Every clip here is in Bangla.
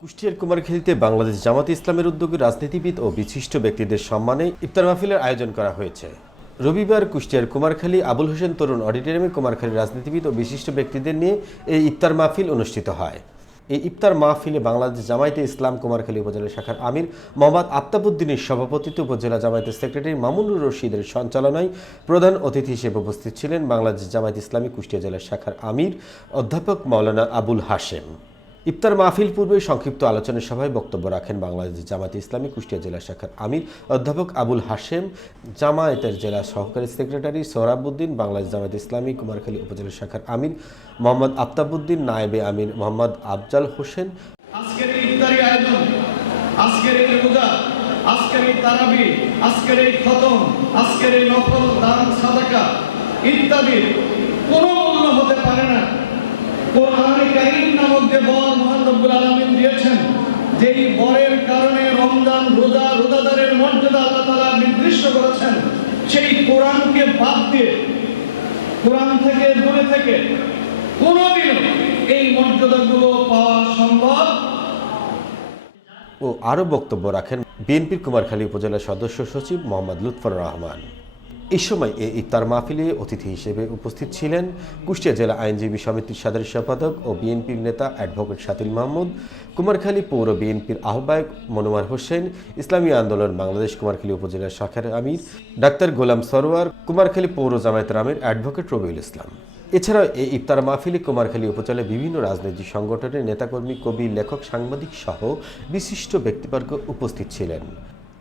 কুষ্টিয়ার কুমারখালীতে বাংলাদেশ জামাত ইসলামের উদ্যোগে রাজনীতিবিদ ও বিশিষ্ট ব্যক্তিদের সম্মানে ইফতার মাহফিলের আয়োজন করা হয়েছে। রবিবার কুষ্টিয়ার কুমারখালী আবুল হোসেন তরুণ অডিটোরিয়ামে কুমারখালী রাজনীতিবিদ ও বিশিষ্ট ব্যক্তিদের নিয়ে এই ইফতার মাহফিল অনুষ্ঠিত হয়। এই ইফতার মাহফিলে বাংলাদেশ জামায়াতে ইসলাম কুমারখালী উপজেলা শাখার আমির মোহাম্মদ আফতাবুদ্দিনের সভাপতিত্বে উপজেলা জামায়াতের সেক্রেটারি মামুনুর রশিদের সঞ্চালনায় প্রধান অতিথি হিসেবে উপস্থিত ছিলেন বাংলাদেশ জামায়াত ইসলামী কুষ্টিয়া জেলা শাখার আমির অধ্যাপক মাওলানা আবুল হাশেম। ইফতার মাহফিল পূর্বে সংক্ষিপ্ত আলোচনা সভায় বক্তব্য রাখেন বাংলাদেশ জামায়াতে ইসলামী কুষ্টিয়া জেলা শাখার আমির অধ্যাপক আবুল হাশেম, জামায়াতের জেলা সহকারী সেক্রেটারি সোহরাবুদ্দিন বাংলাদেশ জামায়াত ইসলামী কুমারখালী উপজেলা শাখার আমির মোহাম্মদ আফতাবুদ্দিন নায়েবে আমির মোহাম্মদ আফজাল হোসেন। আজকের ইফতারি আয়োজন, আজকের এই রোজা, আজকের এই তারাবি, আজকের এই খতম, আজকের এই দান সাদাকা ইত্যাদির কোনো নামক বর মহান রব্বুল আলামিন দিয়েছেন। যেই বরের কারণে রমজান রোজা, রোজাদারের মর্যাদা আল্লাহ তাআলা নির্দিষ্ট করেছেন, সেই কোরআনকে বাদ দিয়ে, কোরআন থেকে দূরে থেকে কোনোদিনও এই মর্যাদাগুলো পাওয়া সম্ভব। ও আরও বক্তব্য রাখেন বিএনপির কুমারখালী উপজেলা সদস্য সচিব মোহাম্মদ লুৎফর রহমান। এই সময় এই ইফতার মাহফিলে অতিথি হিসেবে উপস্থিত ছিলেন কুষ্টিয়া জেলা আইনজীবী সমিতির সাধারণ সম্পাদক ও বিএনপির নেতা অ্যাডভোকেট সাতিল মাহমুদ, কুমারখালী পৌর বিএনপির আহ্বায়ক মনোয়ার হোসেন, ইসলামী আন্দোলন বাংলাদেশ কুমারখালী উপজেলা শাখার আমির, ডাক্তার গোলাম সরোয়ার, কুমারখালী পৌর জামায়াতের রামের অ্যাডভোকেট রবিউল ইসলাম। এছাড়াও এই ইফতার মাহফিলে কুমারখালী উপজেলার বিভিন্ন রাজনৈতিক সংগঠনের নেতাকর্মী, কবি, লেখক, সাংবাদিক সহ বিশিষ্ট ব্যক্তিবর্গ উপস্থিত ছিলেন।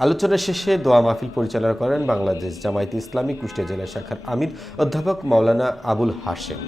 আলোচনা শেষে দোয়া মাহফিল পরিচালনা করেন বাংলাদেশ জামায়াতে ইসলামী কুষ্টিয়া জেলা শাখার আমির অধ্যাপক মাওলানা আবুল হাশেম।